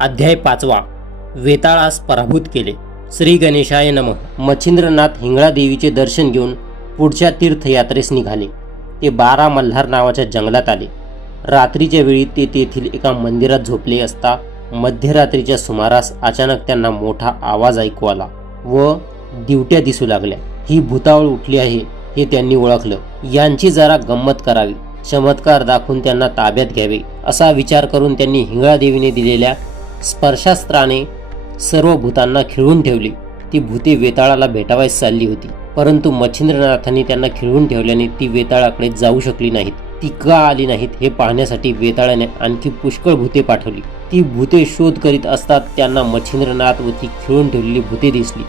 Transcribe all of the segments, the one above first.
अध्याय 5 वेताळास पराभूत केले. श्री गणेशाय नमः. मच्छिंद्रनाथ हिंगळा देवीचे दर्शन घेऊन पुढच्या तीर्थयात्रेस निघाले. ते 12 मल्हार नावाच्या जंगलात आले. रात्रीच्या वेळी ते तेथील एका मंदिरात झोपले असता मध्यरात्रीच्या सुमारास अचानक त्यांना मोठा आवाज ऐकू आला व दिवट्या दिसू लागल्या. ही भूतावळ उठली आहे हे त्यांनी ओळखलं. यांची जरा गंमत करावी, चमत्कार दाखवून त्यांना ताब्यात घ्यावे असा विचार करून त्यांनी हिंगळा देवीने दिलेल्या स्पर्शास्त्राने सर्व भूतांना खिळवून ठेवले. ती भूते वेताळाला भेटावयास चालली होती, परंतु मच्छिंद्रनाथांनी त्यांना खिळवून ठेवल्याने ती वेताळाकडे जाऊ शकली नाहीत. ती का आली नाहीत हे पाहण्यासाठी वेताळाने आणखी पुष्कळ भूते पाठवली. ती भूते शोध करीत असतात त्यांना मच्छिंद्रनाथ व ती खिळवून ठेवलेली भूते दिसली.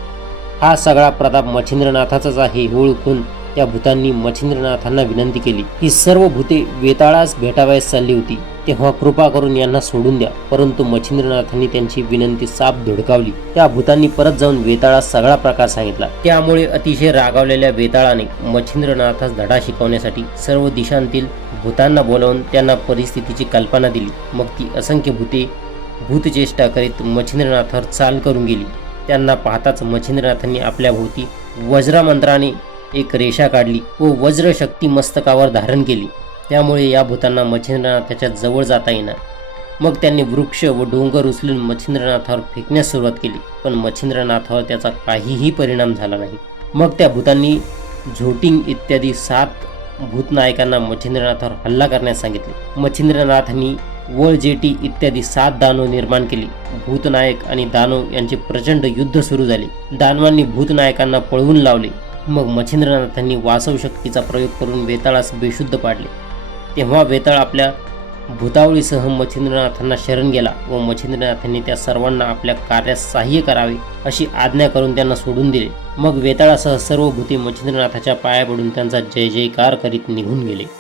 हा सगळा प्रताप मच्छिंद्रनाथाचाच आहे हे ओळखून त्या भूतांनी मच्छिंद्रनाथांना विनंती केली. ही सर्व भूते वेताळास भेटावयास चालली होती, तेव्हा कृपा करून यांना सोडून द्या. परंतु मच्छिंद्रनाथांनी त्यांची विनंती साफ धुडकावली. त्या भूतांनी परत जाऊन वेताळास सगळा प्रकार सांगितला. त्यामुळे अतिशय रागावलेल्या वेताळाने मच्छिंद्रनाथास धडा शिकवण्यासाठी सर्व दिशांतील भूतांना बोलावून त्यांना परिस्थितीची कल्पना दिली. मग ती असंख्य भूते भूतचेष्टा करीत मच्छिंद्रनाथावर चाल करून गेली. त्यांना पाहताच मच्छिंद्रनाथांनी आपल्या भोवती वज्रमंत्राने एक रेषा काढली व वज्रशक्ती मस्तकावर धारण केली. त्यामुळे या भूतांना मच्छिंद्रनाथाच्या जवळ जाता येणार. मग त्यांनी वृक्ष व डोंगर उचलून मच्छिंद्रनाथावर फेकण्यास सुरुवात केली, पण मच्छिंद्रनाथावर त्याचा काहीही परिणाम झाला नाही. मग त्या भूतांनी झोटिंग इत्यादी 7 भूतनायकांना मच्छिंद्रनाथावर हल्ला करण्यास सांगितले. मच्छिंद्रनाथांनी वळजेटी इत्यादी 7 दानव निर्माण केली. भूतनायक आणि दानव यांचे प्रचंड युद्ध सुरू झाले. दानवांनी भूतनायकांना पळवून लावले. मग मच्छिंद्रनाथांनी वासव शक्तीचा प्रयोग करून वेताळास बेशुद्ध पाडले. तेव्हा वेताळ आपल्या भूतावळीसह मच्छिंद्रनाथांना शरण गेला व मच्छिंद्रनाथांनी त्या सर्वांना आपल्या कार्यास सहाय्य करावे अशी आज्ञा करून त्यांना सोडून दिले. मग वेताळासह सर्व भूते मच्छिंद्रनाथाच्या पाया पडून त्यांचा जय जयकार करीत निघून गेले.